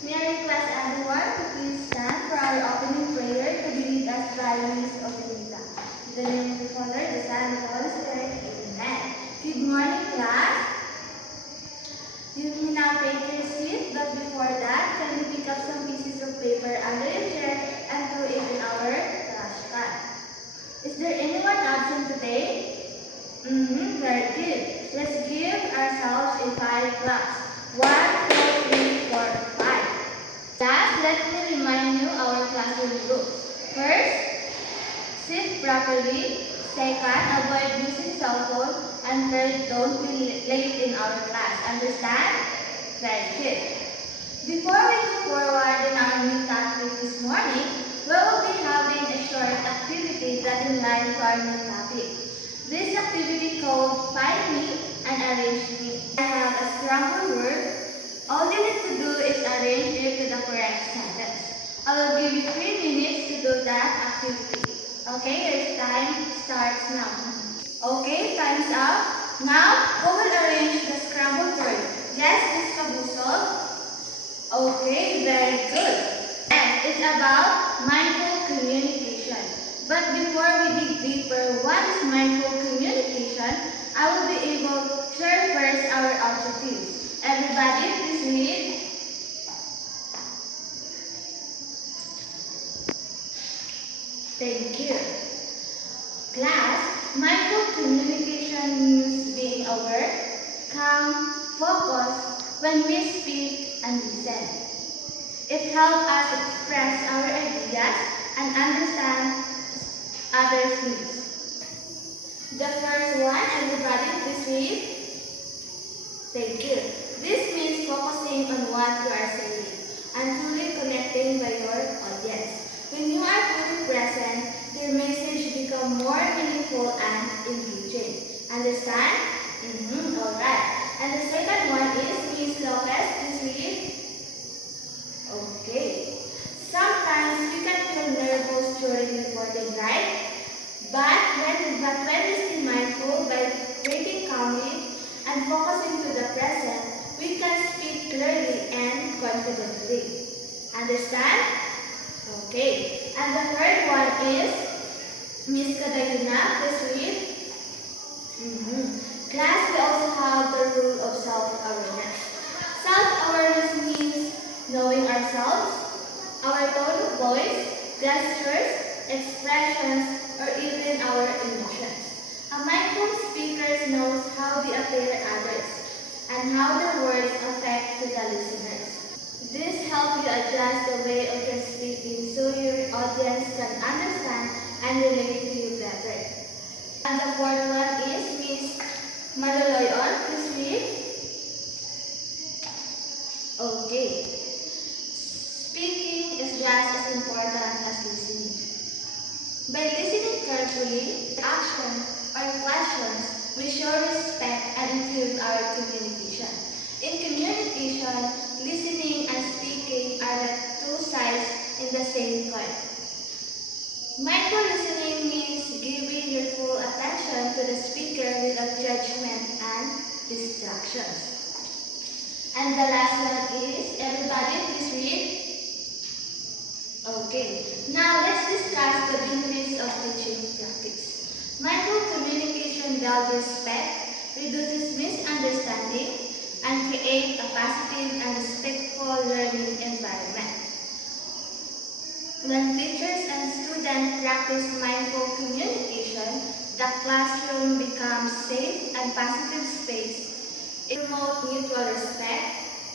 May I request everyone to please stand for our opening prayer to be led us by Ms. Openita. In the name of the Father, the Son, and the Holy Spirit, Amen. Good morning, class. You may now take your seat, but before that, can you pick up some pieces of paper under your chair and throw it in our trash can? Is there anyone absent today? Very good. Let's give ourselves a 5 claps. 1, 2, 3, 4, 5. Last, let me remind you our classroom rules. First, sit properly. Second, avoid using cell phone. And third, don't be late in our class. Understand? Very good. Before we go forward in our new topic this morning, we will be having a short activity that in line to our new topic. This activity called Find Me and Arrange Me. I have a scrambled word. All you need to do is arrange it to the correct sentence. I will give you 3 minutes to do that activity. Okay, your time starts now. Okay, time's up. Now, who will arrange the scrambled word? Yes, Ms. Kabusol. Okay, very good. Next is about mindful communication. But before we dig deeper, what is mindful communication? I will be able to share first our objectives. Everybody, please read. Thank you. Class, mindful communication means being aware, calm, focused when we speak and listen. It helps us express our ideas and understand others' needs. The first one, everybody, please read. Thank you. This means focusing on what you are saying and truly connecting with your audience. When you are fully present, your message becomes more meaningful and engaging. Understand? Alright. And the second one is Ms. Lopez, please read. Okay. Sometimes we can feel nervous during recording, right? But when we stay mindful by waiting calmly and focusing to the present, we can speak clearly and confidently. Understand? Okay. And the third one is Ms. Kadayuna, please read. Class, we also have the rule of self-awareness. Self-awareness means knowing ourselves, our tone of voice, gestures, expressions, or even our emotions. A mindful speaker knows how they appear others and how their words affect the listeners. This helps you adjust the way of your speaking so your audience can understand and relate to you better. And the fourth one is Ms. Maloloyon, please read. Okay. Speaking is just as important as listening. By listening carefully, action or questions, we show respect and improve our communication. In communication, listening and speaking are the two sides in the same coin. Mindful listening means giving your full attention to the speaker without judgment and distractions. And the last one is, everybody please read. Okay, now let's discuss the benefits of teaching practice. Mindful communication builds respect, reduces misunderstanding, and creates a positive and respectful learning environment. When teachers and students practice mindful communication, the classroom becomes safe and positive space. It promotes mutual respect,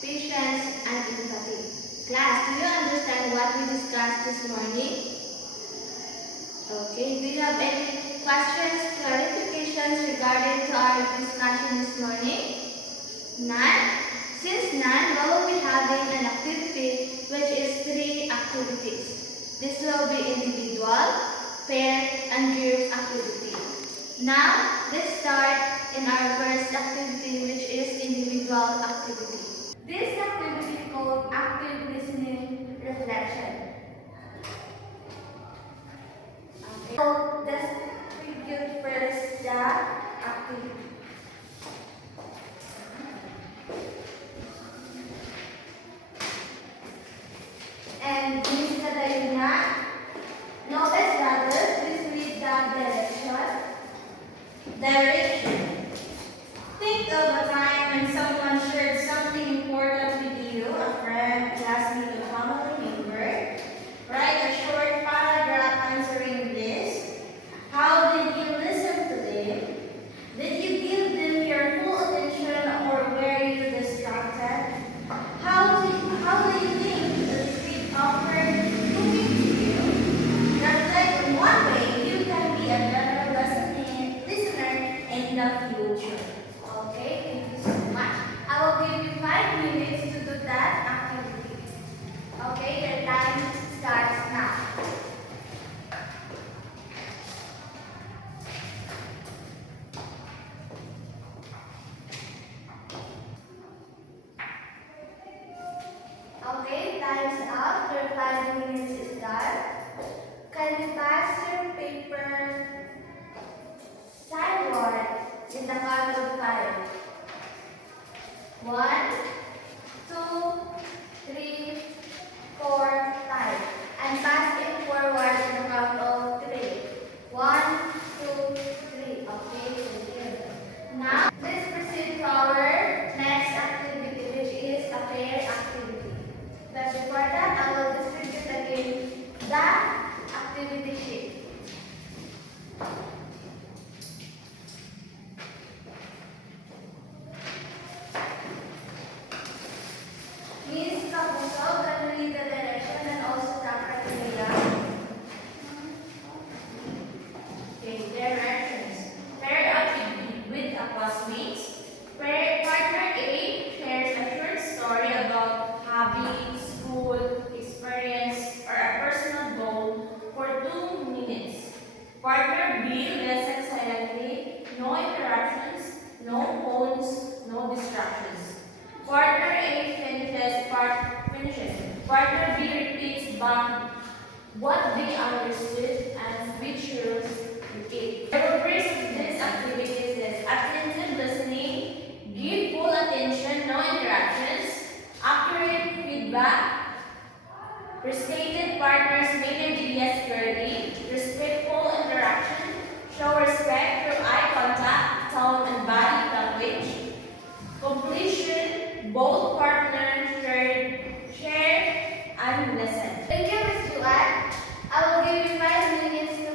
patience, and empathy. Class, do you understand what we discussed this morning? Okay, do you have any questions, clarifications regarding to our discussion this morning? None? Since none, we will be having an activity which is 3 activities. This will be individual, pair, and group activity. Now, let's start in our first activity which is individual activity. This activity is called active listening reflection. Okay. So, let's review first the activity. 5 minutes is done, can you pass your paper sideward in the count of 5? 1, 2, 3, 4, 5. And pass it forward in the count of 3. 1, 2, 3. Okay, thank you. Now, let's proceed to our next activity, which is a pair activity. But before that, I will distribute again the activity sheet. Miss Kapuso, can you read the direction and also the criteria? Okay, directions. Pair up with a classmate. Partner A shares a short story about hobby, school, experience, or a personal goal for 2 minutes. Partner B listens silently, no interruptions, no phones, no distractions. Partner A finishes. Partner B repeats back what they understood and switch rules repeat. The rubrics of this activity is this: attentive listening, give full attention, no interruptions, accurate feedback, restated partners' main ideas clearly, respectful interaction, show respect through eye contact, tone, and body language, completion, both partners share and listen. Thank you, Ms. Juan. I will give you 5 minutes to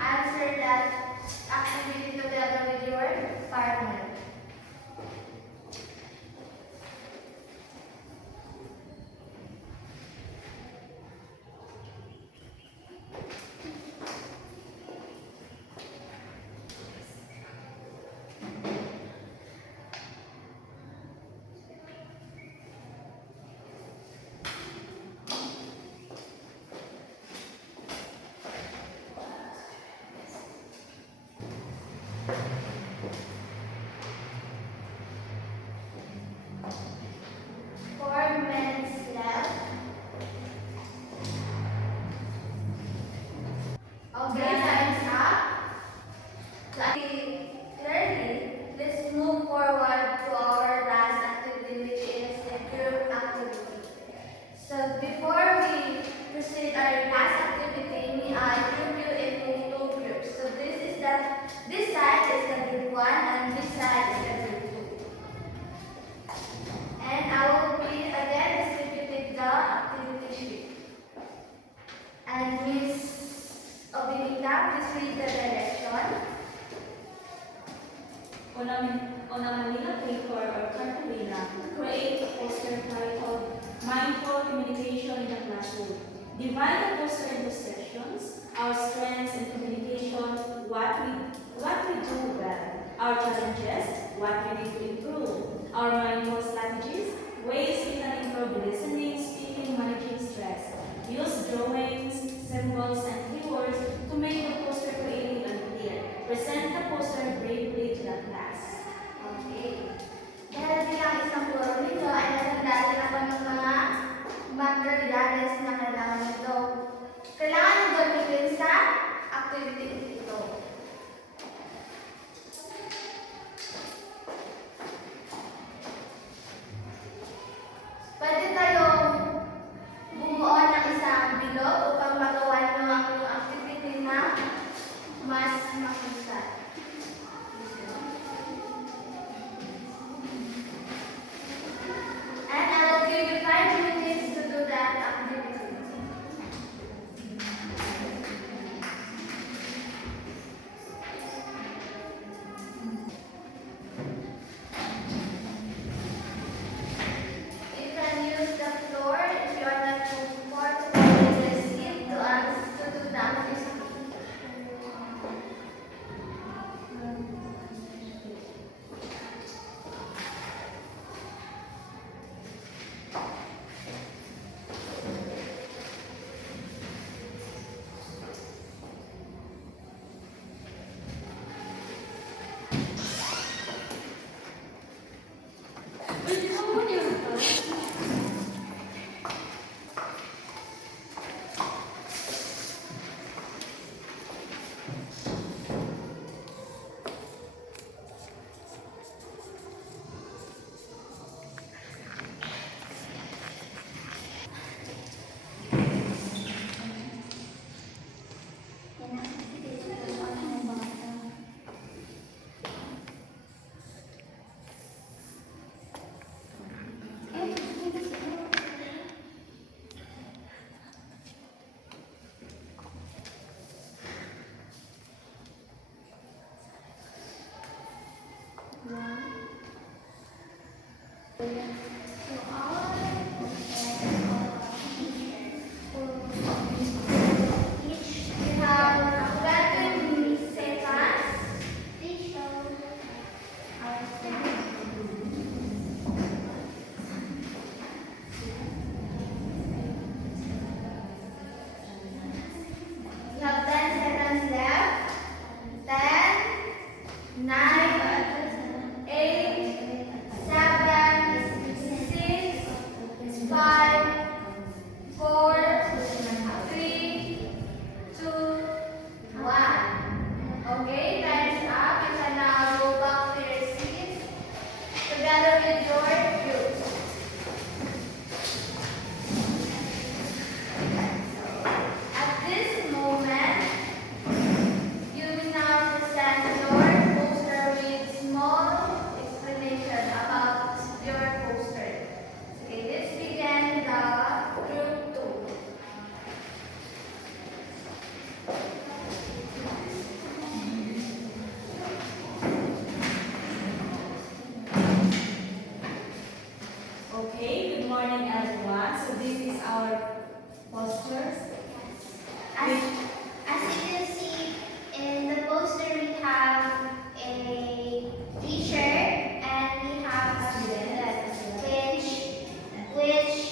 answer that activity together with your partner. Okay, time's up. Clearly, let's move forward to our last activity, which is the group activity. So before we proceed our last activity, may I group you into 2 groups. So this side is the group 1 and this side is the group 2. And I will be again distributing the activity sheet. And Miss Obinita, please read the direction. On a manila paper or cartolina, create a poster titled Mindful Communication in the Classroom. Divide the poster into sections: our strengths in communication, what we do well; our challenges, what we need to improve; our mindful strategies, ways we can improve listening, speaking, managing stress. Use drawings, symbols, and keywords to make the poster creative and clear. Present the poster bravely to the class. Okay. Dahil bilang isang puro nito ay natandaan ako ng mga materials na kailangan nito. Kailangan nyo gamitin sa activity ito. Pwede tayong bumuo ng isang bilog upang magawa nyo ang inyong activity na mas mahusay. And I will give you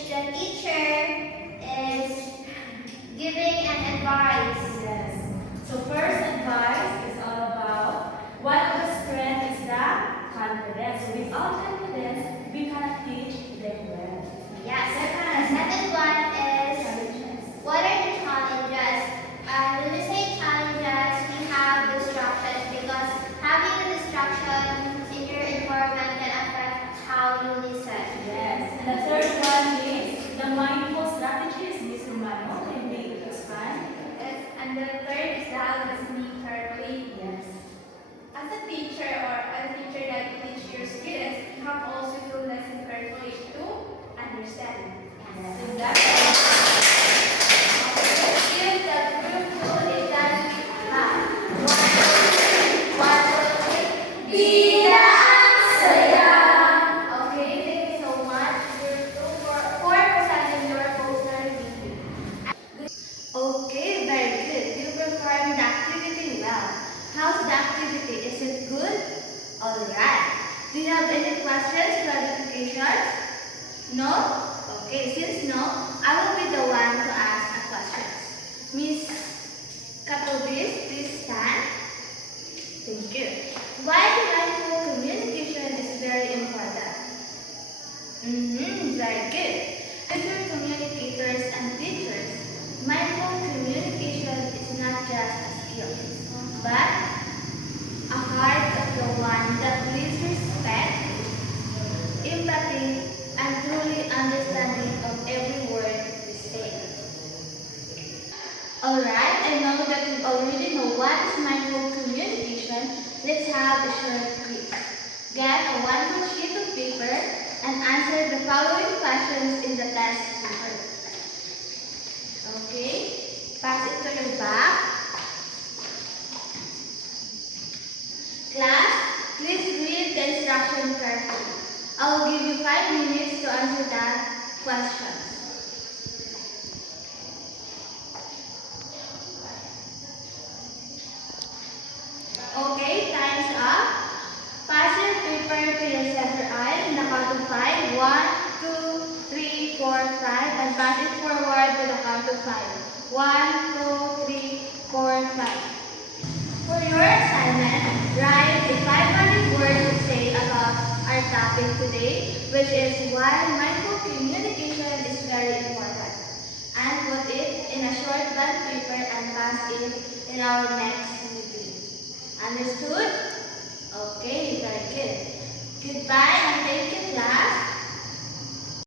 the teacher is giving an advice. Yes. So first advice is all about one of the strength is the confidence. So without confidence, we cannot teach them well. Yes. Second one is, Challenges. what are the challenges? When we say challenges, we have distractions because having a distraction in your environment can affect how you listen. Yes. And the third one is the mindful strategies. Miss Romano, can we expand? Yes. And the third is how listening carefully. Yes. As a teacher that teach your students, you have also to listen carefully to understand. Yes. Exactly. Students that group rule is that we have one, two, three. Be the answer. Okay, thank you so much. Group 2 for presenting your poster review. Okay, very good. You performed the activity well. How's the activity? Is it good? Alright. Do you have any questions, clarifications? No? Okay, since no, I will be the one to ask the questions. Miss Katobis, please stand. Thank you. Why mindful communication is very important? Very good. Future communicators and teachers, mindful communication is not just a skill, but a part of the one that leads respect, empathy, and truly understanding of every word we say. Alright, I know that you already know what is mindful communication. Let's have a short quiz. Get a one-word sheet of paper and answer the following questions in the test paper. Okay, pass it to your back. Class, please read the instruction carefully. I will give you 5 minutes to answer the questions. Okay, time's up. Pass your paper to your center aisle in the count of 5. 1, 2, 3, 4, 5. And pass it forward to the count of 5. 1, 2, 3, 4, 5. For your assignment, write a 500 words essay about our topic today, which is why mindful communication is very important. And put it in a short bond paper and pass it in our next